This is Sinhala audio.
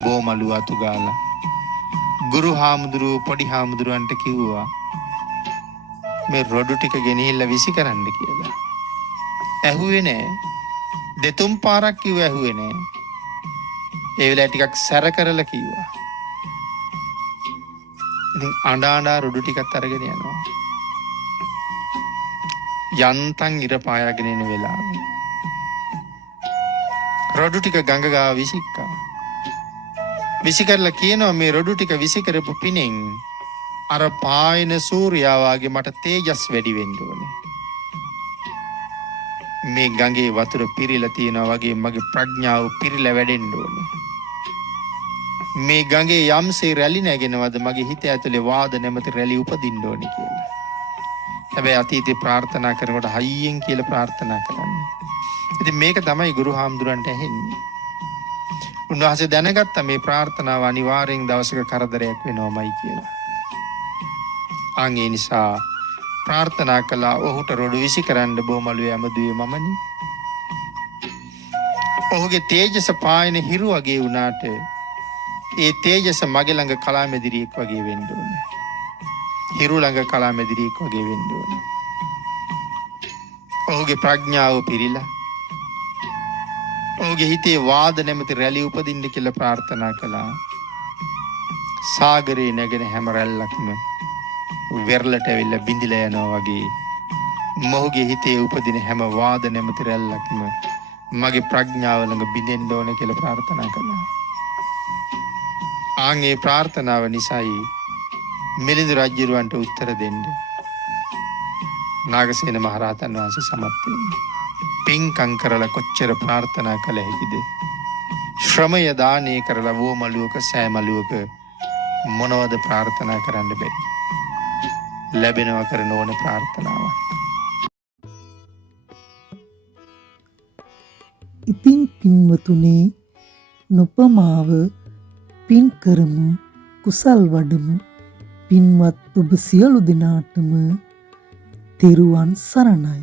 බෝමලු අතු ගාලා ගුරු හාමුදුරුවෝ පොඩි හාමුදුරුවන්ට කිව්වා මේ රොඩු ටික ගෙනහිල්ලා විසි කරන්න කියලා. ඇහුවේ නෑ. දෙතුන් පාරක් කිව්ව ඇහුවේ නෑ. ඒ වෙලාව ටිකක් සැර කරලා කිව්වා. ඉතින් අඬා රොඩු ටිකත් අරගෙන යනවා. යන්තම් ඉර පායාගෙන එන වෙලාවේ රොඩු ටික ගඟ ගාව විසික්කා. විසි කරලා කියනවා මේ රොඩු ටික විසි කරපු පිණින් අර පායන සූර්යා වගේ මට තේජස් වැඩි වෙන්න ඕනේ. මේ ගඟේ වතුර පිරීලා තියෙනවා වගේ මගේ ප්‍රඥාව පිරීලා වැඩෙන්න ඕනේ. මේ ගඟේ යම්සේ රැලි නැගෙනවද මගේ හිත ඇතුලේ වාද නැමැති රැලි උපදින්න ඕනේ කියලා. හැබැයි අතීතේ ප්‍රාර්ථනා කරනකොට හයියෙන් කියලා ප්‍රාර්ථනා කරන්නේ. ඉතින් මේක තමයි ගුරු හාමුදුරන්ට ඇහෙන්නේ. උන්වහන්සේ දැනගත්තා මේ ප්‍රාර්ථනාව අනිවාර්යෙන් දවසක කරදරයක් වෙනවමයි කියලා. ඒ නිසා ප්‍රාර්ථනා කළා ඔහුට රොඩු විසි කරන්න බෝමලුවේ ඇමදුවේ මමනේ. ඔහුගේ තේජස පායන හිරු වගේ වුණාට ඒ තේජස මගේ ළඟ කලාමැදිරියෙක් වගේ වෙන්න ඕනේ. හිරු ළඟ කලාමැදිරියෙක් වගේ වෙන්න ඕනේ. ඔහුගේ ප්‍රඥාව පිරීලා ඔහුගේ හිතේ වාද නැමැති රැලි උපදින්න කියලා ප්‍රාර්ථනා කළා. සාගරේ නැගෙන හැම රැල්ලක්ම වෙරළට ඇවිල්ලා බිඳිලා යනවා වගේ මොහුගේ හිතේ උපදින හැම වාද නැමැති රැල්ලක්ම මගේ ප්‍රඥාව ළඟ බිඳෙන්න ඕනේ කියලා ප්‍රාර්ථනා කළා. ඒ ප්‍රාර්ථනාව නිසායි මිලිඳු රජුරවන්ට උත්තර දෙන්න නාගසේන මහරහතන් වහන්සේ සමත් වෙන්නේ. පින්කම් කරලා කොච්චර ප්‍රාර්ථනා කළ හැකිද? ශ්‍රමය දානය කරලා වෝමලුවක සෑමලුවක මොනවද ප්‍රාර්ථනා කරන්න බැරි? ලැබෙනවා කරන ඕන ප්‍රාර්ථනාවක්. ඉතින් පින්වතුනේ නොපමාව පින් කරමු කුසල් වඩමු. පින්වත් ඔබ සියලු දෙනාටම තෙරුවන් සරණයි.